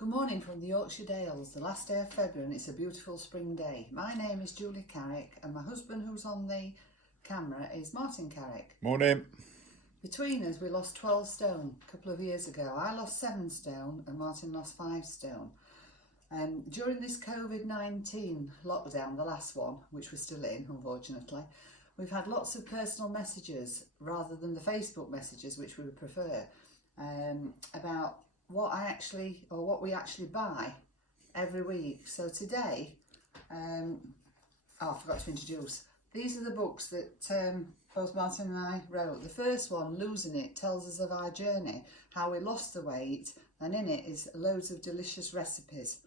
Good morning from the Yorkshire Dales, the last day of February, and it's a beautiful spring day. My name is Julie Carrick and my husband, who's on the camera, is Martin Carrick. Morning. Between us we lost 12 stone a couple of years ago. I lost 7 stone and Martin lost 5 stone. During this COVID-19 lockdown, the last one, which we're still in unfortunately, we've had lots of personal messages rather than the Facebook messages, which we would prefer, about what we actually buy every week. So today, I forgot to introduce. These are the books that both Martin and I wrote. The first one, Losing It, tells us of our journey, how we lost the weight, and in it is loads of delicious recipes.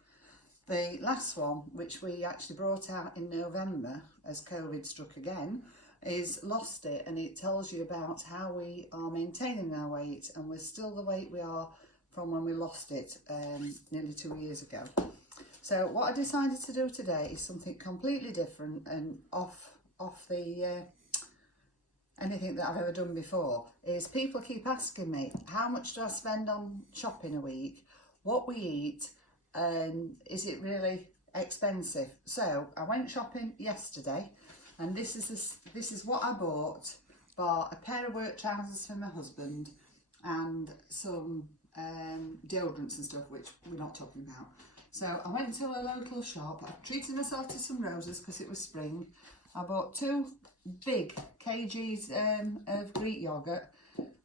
The last one, which we actually brought out in November as COVID struck again, is Lost It, and it tells you about how we are maintaining our weight, and we're still the weight we are from when we lost it nearly 2 years ago. So what I decided to do today is something completely different and off the anything that I've ever done before. Is people keep asking me, how much do I spend on shopping a week, what we eat, and is it really expensive? So I went shopping yesterday, and this is what I bought. Bought a pair of work trousers for my husband and some deodorants and stuff, which we're not talking about. So I went to a local shop. I treated myself to some roses because it was spring. I bought 2 big kgs of Greek yogurt,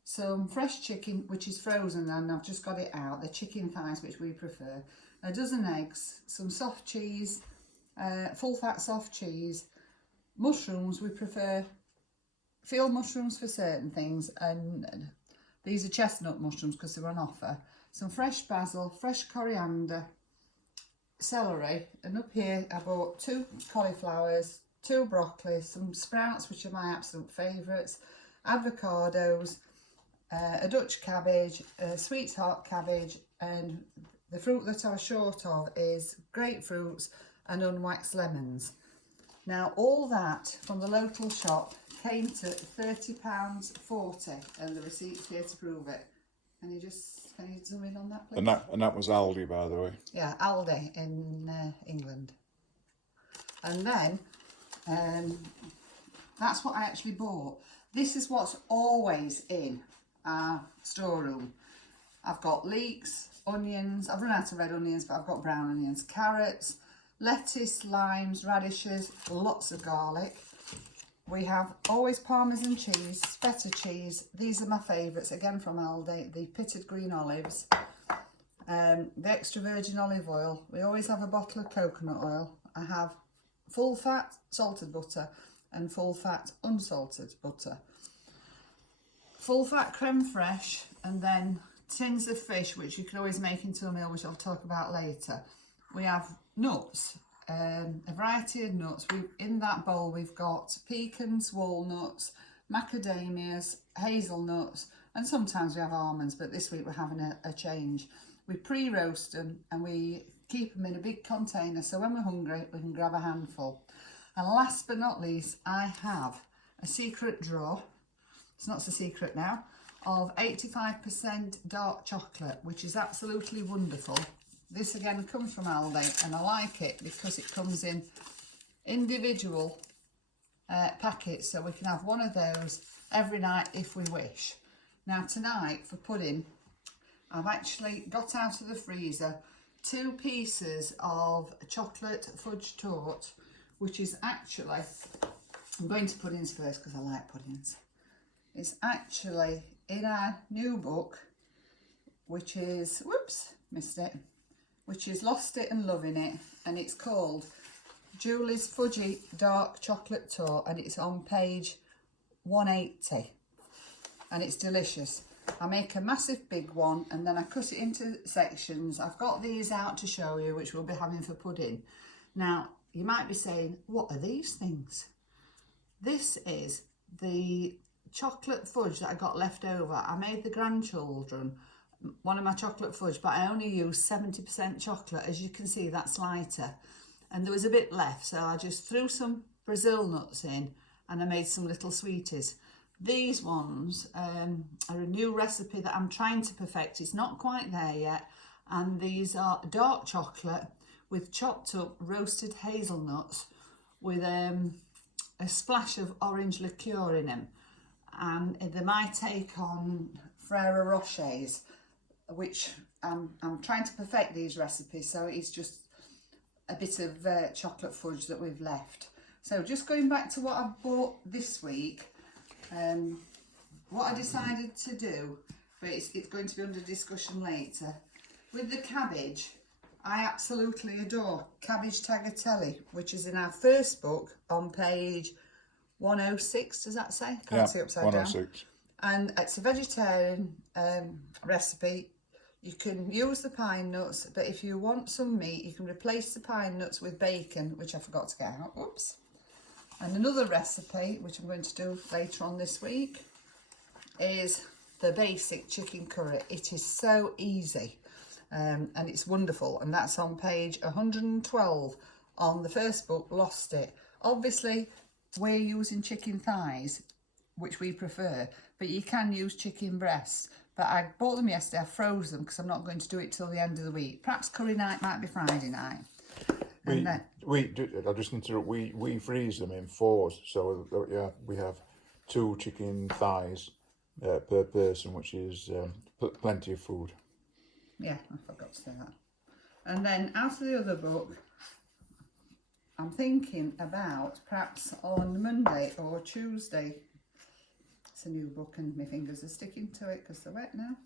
some fresh chicken, which is frozen and I've just got it out, the chicken thighs, which we prefer, a dozen eggs, some soft cheese, full fat soft cheese, mushrooms. We prefer field mushrooms for certain things, and these are chestnut mushrooms because they're on offer. Some fresh basil, fresh coriander, celery, and up here I bought 2 cauliflowers, 2 broccoli, some sprouts, which are my absolute favourites, avocados, a Dutch cabbage, a sweetheart cabbage, and the fruit that I was short of is grapefruits and unwaxed lemons. Now all that from the local shop came to £30.40, and the receipt's here to prove it. Can you zoom in on that, please? And that was Aldi, by the way. Yeah, Aldi in England. And then that's what I actually bought. This is what's always in our storeroom. I've got leeks, onions. I've run out of red onions, but I've got brown onions, carrots, lettuce, limes, radishes, lots of garlic. We have always Parmesan cheese, feta cheese. These are my favourites, again from Aldi. The pitted green olives, the extra virgin olive oil. We always have a bottle of coconut oil. I have full fat salted butter and full fat unsalted butter. Full fat creme fraiche, and then tins of fish, which you can always make into a meal, which I'll talk about later. We have nuts. A variety of nuts. In that bowl we've got pecans, walnuts, macadamias, hazelnuts, and sometimes we have almonds, but this week we're having a change. We pre-roast them and we keep them in a big container, so when we're hungry we can grab a handful. And last but not least, I have a secret drawer, it's not so secret now, of 85% dark chocolate, which is absolutely wonderful. This again comes from Aldi, and I like it because it comes in individual packets, so we can have one of those every night if we wish. Now tonight for pudding, I've actually got out of the freezer 2 pieces of chocolate fudge torte, which is actually, I'm going to puddings first because I like puddings. It's actually in our new book, which is, whoops, missed it, which is Lost It and Loving It, and it's called Julie's Fudgy Dark Chocolate Torte, and it's on page 180, and it's delicious. I make a massive big one and then I cut it into sections. I've got these out to show you, which we'll be having for pudding. Now you might be saying, what are these things? This is the chocolate fudge that I got left over. I made the grandchildren one of my chocolate fudge, but I only used 70% chocolate. As you can see, that's lighter, and there was a bit left, so I just threw some Brazil nuts in and I made some little sweeties. These ones are a new recipe that I'm trying to perfect. It's not quite there yet. And these are dark chocolate with chopped up roasted hazelnuts with a splash of orange liqueur in them. And they're my take on Ferrero Rochers, which I'm trying to perfect these recipes, so it's just a bit of chocolate fudge that we've left. So just going back to what I bought this week, what I decided to do, but it's going to be under discussion later. With the cabbage, I absolutely adore cabbage tagliatelle, which is in our first book on page 106, does that say? Can't see upside 106. Down. And it's a vegetarian recipe. You can use the pine nuts, but if you want some meat, you can replace the pine nuts with bacon, which I forgot to get out. Whoops. And another recipe, which I'm going to do later on this week, is the basic chicken curry. It is so easy and it's wonderful. And that's on page 112 on the first book, Lost It. Obviously, we're using chicken thighs, which we prefer, but you can use chicken breasts. But I bought them yesterday, I froze them because I'm not going to do it till the end of the week. Perhaps curry night might be Friday night. I'll just interrupt. We freeze them in 4s, so yeah, we have 2 chicken thighs per person, which is plenty of food. Yeah, I forgot to say that. And then out of the other book, I'm thinking about perhaps on Monday or Tuesday, it's a new book and my fingers are sticking to it because they're wet now,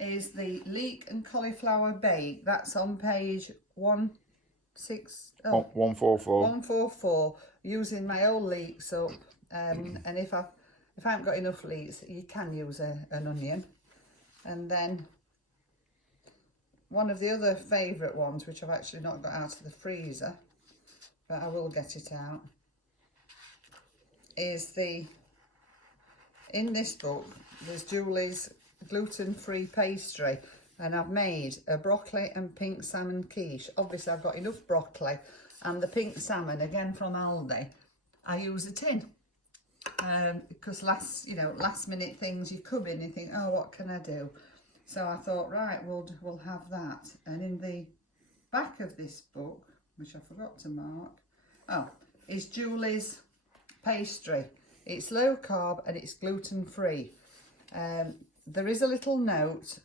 is the Leek and Cauliflower Bake. That's on page 144, using my old leeks up. And if I haven't got enough leeks, you can use an onion. And then one of the other favourite ones, which I've actually not got out of the freezer, but I will get it out, is in this book, there's Julie's gluten-free pastry, and I've made a broccoli and pink salmon quiche. Obviously, I've got enough broccoli, and the pink salmon, again from Aldi, I use a tin. Because last minute things, you come in and you think, oh, what can I do? So I thought, right, we'll have that. And in the back of this book, which I forgot to mark, is Julie's pastry. It's low carb and it's gluten free. There is a little note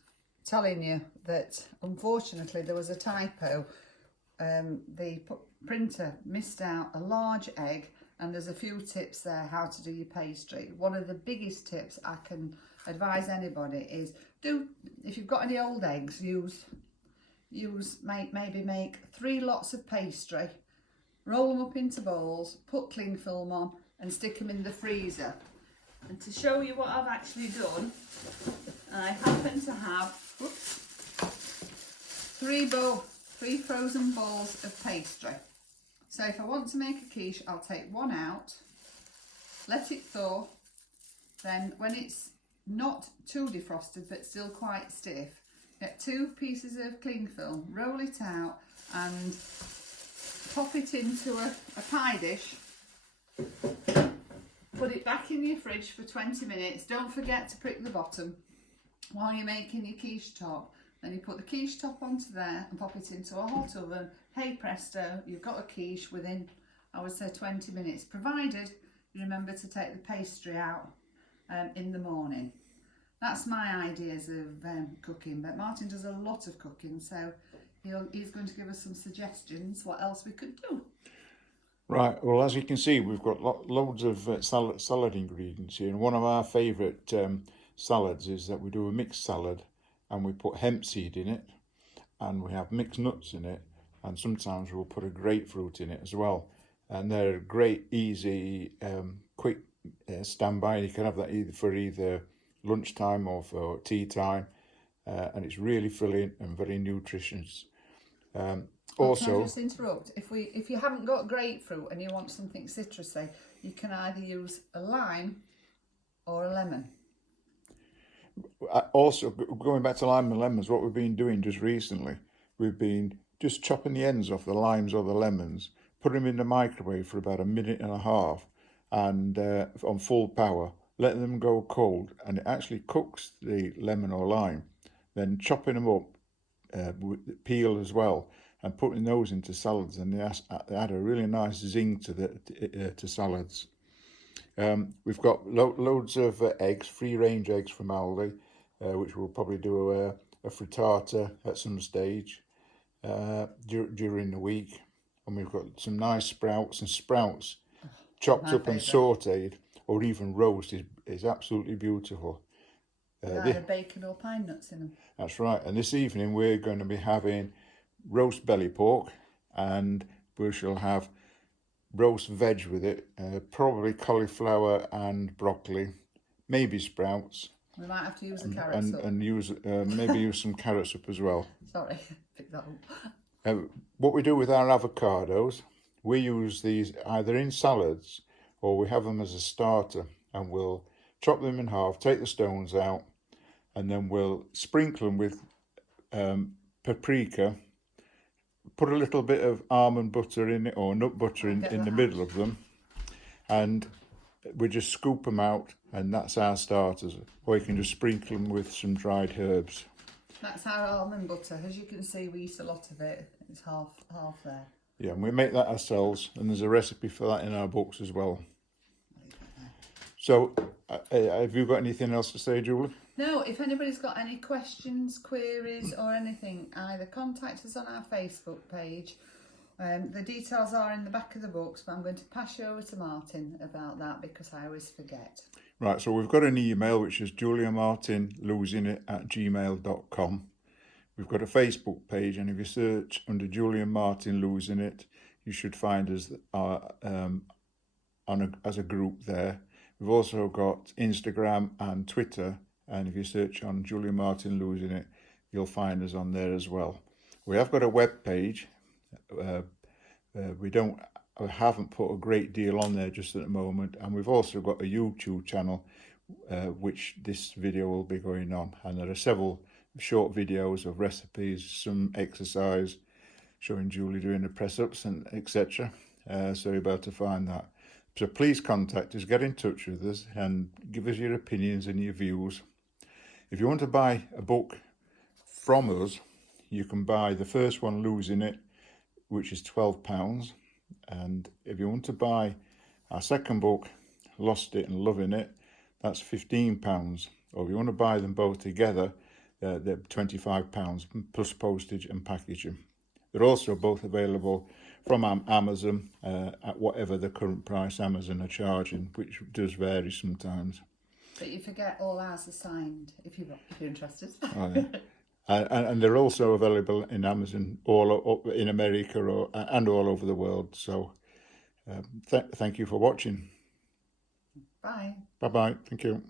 telling you that unfortunately there was a typo. The printer missed out a large egg, and there's a few tips there how to do your pastry. One of the biggest tips I can advise anybody is if you've got any old eggs, maybe make 3 lots of pastry, roll them up into bowls, put cling film on and stick them in the freezer. And to show you what I've actually done, I happen to have 3 frozen balls of pastry. So if I want to make a quiche, I'll take one out, let it thaw, then when it's not too defrosted but still quite stiff, get 2 pieces of cling film, roll it out and pop it into a pie dish. Put it back in your fridge for 20 minutes. Don't forget to prick the bottom while you're making your quiche top. Then you put the quiche top onto there and pop it into a hot oven. Hey presto, you've got a quiche within, I would say, 20 minutes, provided you remember to take the pastry out in the morning. That's my ideas of cooking, but Martin does a lot of cooking, so he's going to give us some suggestions what else we could do. Right, well, as you can see, we've got loads of salad ingredients here, and one of our favourite salads is that we do a mixed salad, and we put hemp seed in it, and we have mixed nuts in it, and sometimes we'll put a grapefruit in it as well. And they're great, easy, quick standby. You can have that either for lunchtime or for tea time, and it's really filling and very nutritious. Also, can I just interrupt? If you haven't got grapefruit and you want something citrusy, you can either use a lime or a lemon. Also, going back to lime and lemons, what we've been doing just recently, we've been just chopping the ends off the limes or the lemons, put them in the microwave for about 1.5 minutes, and on full power, letting them go cold, and it actually cooks the lemon or lime. Then chopping them up peel as well, and putting those into salads, and they add a really nice zing to salads. We've got loads of eggs, free-range eggs from Aldi, which we'll probably do a frittata at some stage during the week. And we've got some nice sprouts, and sprouts chopped up and sautéed or even roasted is absolutely beautiful. Either bacon or pine nuts in them. That's right. And this evening we're going to be having roast belly pork, and we shall have roast veg with it, probably cauliflower and broccoli, maybe sprouts. We might have to use the carrots up. And use maybe use some carrots up as well. Sorry, pick that up. What we do with our avocados, we use these either in salads or we have them as a starter, and we'll chop them in half, take the stones out, and then we'll sprinkle them with paprika, put a little bit of almond butter in it, or nut butter in the middle of them, and we just scoop them out, and that's our starters. Or you can just sprinkle them with some dried herbs. That's our almond butter. As you can see, we eat a lot of it. It's half there. Yeah, and we make that ourselves, and there's a recipe for that in our books as well. So, have you got anything else to say, Julie? No, if anybody's got any questions, queries or anything, either contact us on our Facebook page. The details are in the back of the books, but I'm going to pass you over to Martin about that because I always forget. Right, so we've got an email which is juliamartinlosingit@gmail.com. We've got a Facebook page, and if you search under Julia Martin Losing It, you should find us as a group there. We've also got Instagram and Twitter, and if you search on Julia Martin Losing It, you'll find us on there as well. We have got a web page. We haven't put a great deal on there just at the moment, and we've also got a YouTube channel which this video will be going on, and there are several short videos of recipes, some exercise showing Julie doing the press-ups and etc. So you're able to find that. So please contact us, get in touch with us, and give us your opinions and your views. If you want to buy a book from us, you can buy the first one, Losing It, which is £12. And if you want to buy our second book, Lost It and Loving It, that's £15. Or if you want to buy them both together, they're £25 plus postage and packaging. They're also both available from Amazon at whatever the current price Amazon are charging, which does vary sometimes. But you forget all ours are signed if you're interested. Oh, yeah. And they're also available in Amazon all in America and all over the world. So thank you for watching. Bye. Bye-bye. Thank you.